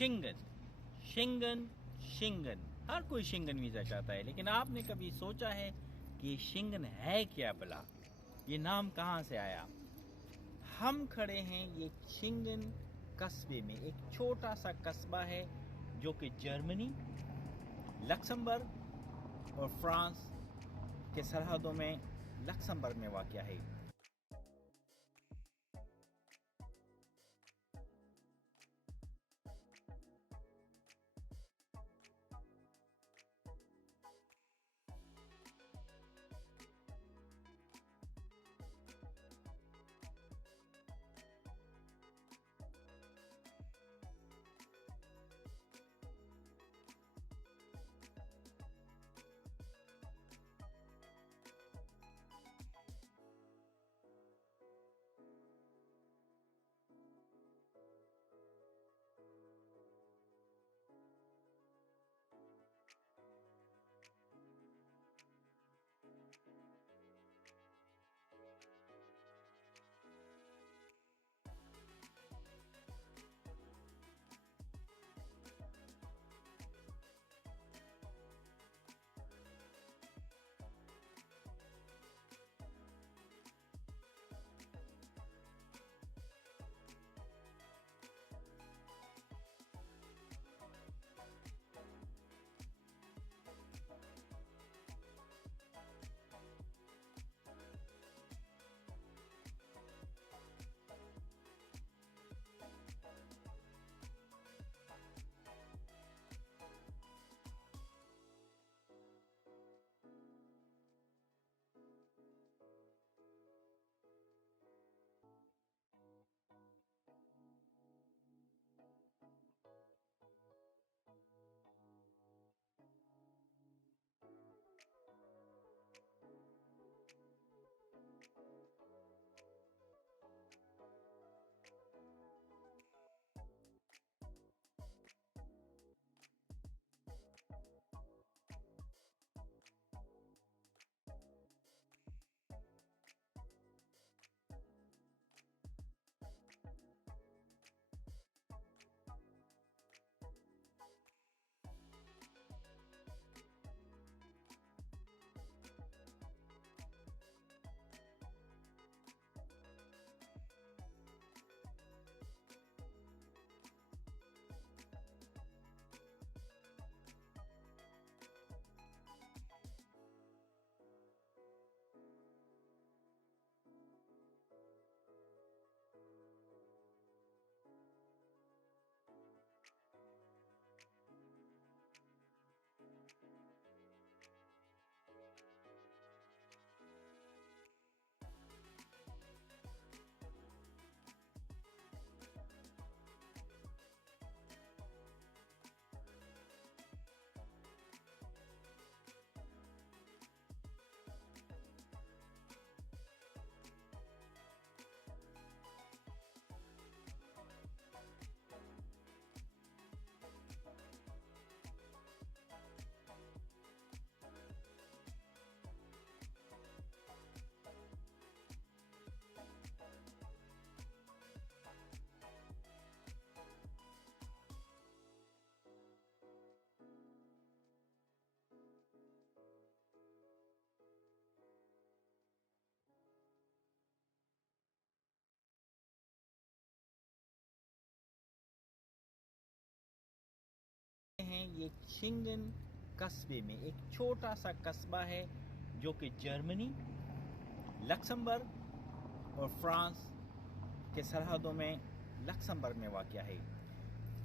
Schengen Schengen Schengen, हर कोई Schengen visa चाहता है, लेकिन आपने कभी सोचा है कि शेंगन है क्या भला, ये नाम कहाँ से आया? हम खड़े हैं ये शेंगन कस्बे में, एक छोटा सा कस्बा है जो कि जर्मनी, लक्समबर्ग और फ्रांस के सरहदों में लक्समबर्ग में वाक़या है। हैं ये शेंगन कस्बे में, एक छोटा सा कस्बा है जो कि जर्मनी, लक्समबर्ग और फ्रांस के सरहदों में लक्समबर्ग में वाक़या है।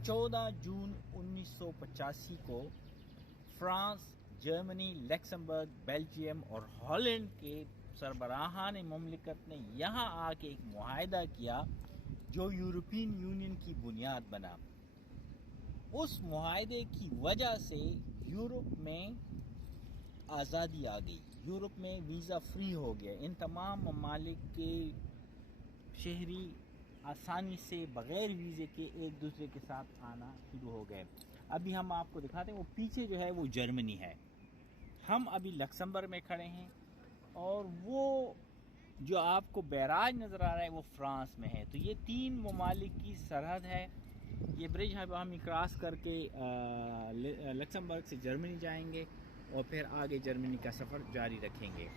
14 जून 1985 को फ्रांस, जर्मनी, लक्समबर्ग, बेल्जियम और हॉलैंड के सरबराहान मुमलिकत ने यहाँ आके एक मुआहदा किया जो यूरोपियन यूनियन की बुनियाद बना। उस मुआहदे की वजह से यूरोप में आज़ादी आ गई, यूरोप में वीज़ा फ्री हो गया, इन तमाम ममालिक के शहरी आसानी से बग़ैर वीज़े के एक दूसरे के साथ आना शुरू हो गए। अभी हम आपको दिखाते हैं, वो पीछे जो है वो जर्मनी है, हम अभी लक्समबर्ग में खड़े हैं और वो जो आपको बैराज नज़र आ रहा है वो फ्रांस में है। तो ये तीन ममालिक की सरहद है ये ब्रिज है हम क्रॉस करके लक्समबर्ग से जर्मनी जाएंगे और फिर आगे जर्मनी का सफ़र जारी रखेंगे।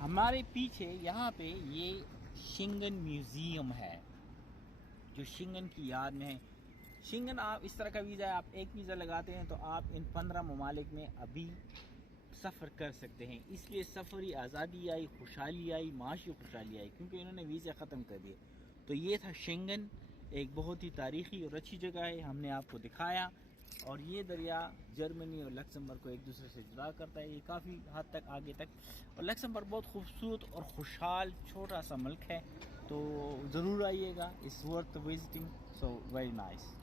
हमारे पीछे यहाँ पे ये शेंगन म्यूज़ियम है जो शेंगन की याद में है। शेंगन आप इस तरह का वीज़ा है, आप एक वीज़ा लगाते हैं तो आप इन 15 ममालिक में अभी सफ़र कर सकते हैं। इसलिए सफ़री आज़ादी आई, खुशहाली आई, माशी खुशहाली आई, क्योंकि इन्होंने वीज़ा ख़त्म कर दिए। तो ये था शेंगन, एक बहुत ही तारीख़ी और अच्छी जगह है, हमने आपको दिखाया। और ये दरिया जर्मनी और लक्समबर्ग को एक दूसरे से जुदा करता है, ये काफ़ी हद तक आगे तक। और लक्समबर्ग बहुत खूबसूरत और खुशहाल छोटा सा मुल्क है, तो ज़रूर आइएगा, it's worth visiting, so very nice.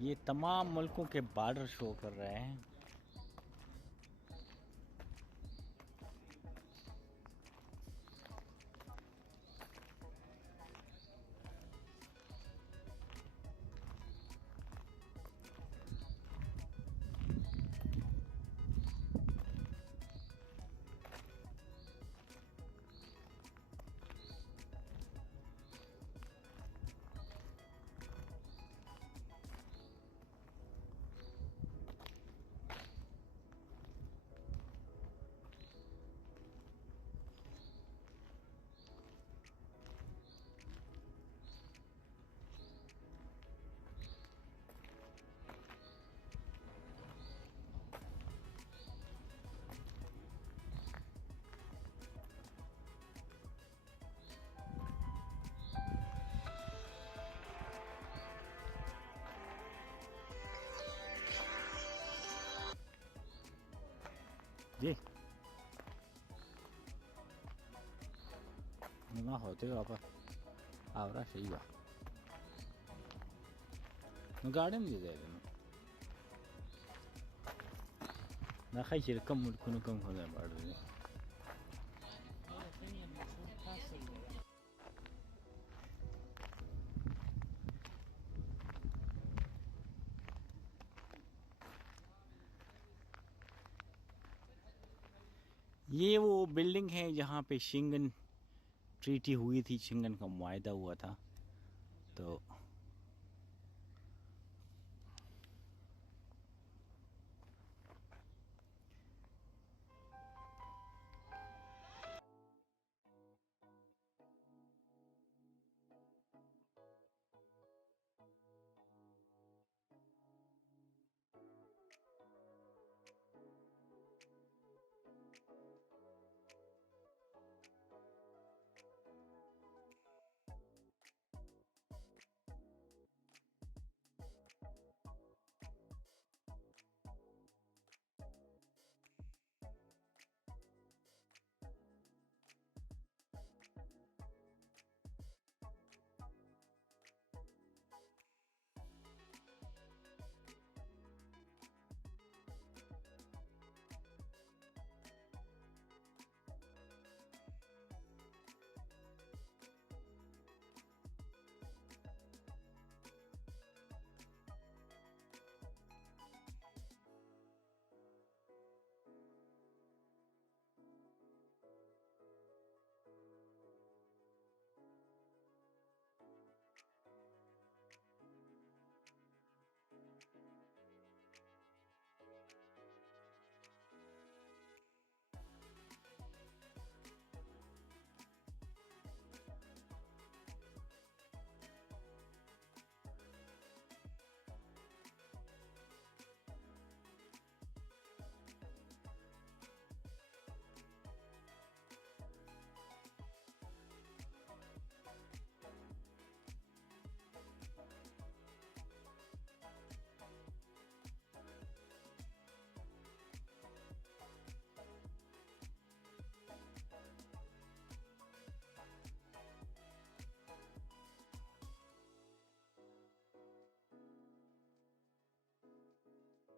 ये तमाम मुल्कों के बॉर्डर शो कर रहे हैं। जी ना होते आप आवरा सही बा गार्डन दे दे ना खाई चिर कम मुल्कों कम हो जाए बाड़ ये वो बिल्डिंग है जहाँ पे शेंगन ट्रीटी हुई थी, शेंगन का मुआहदा हुआ था। तो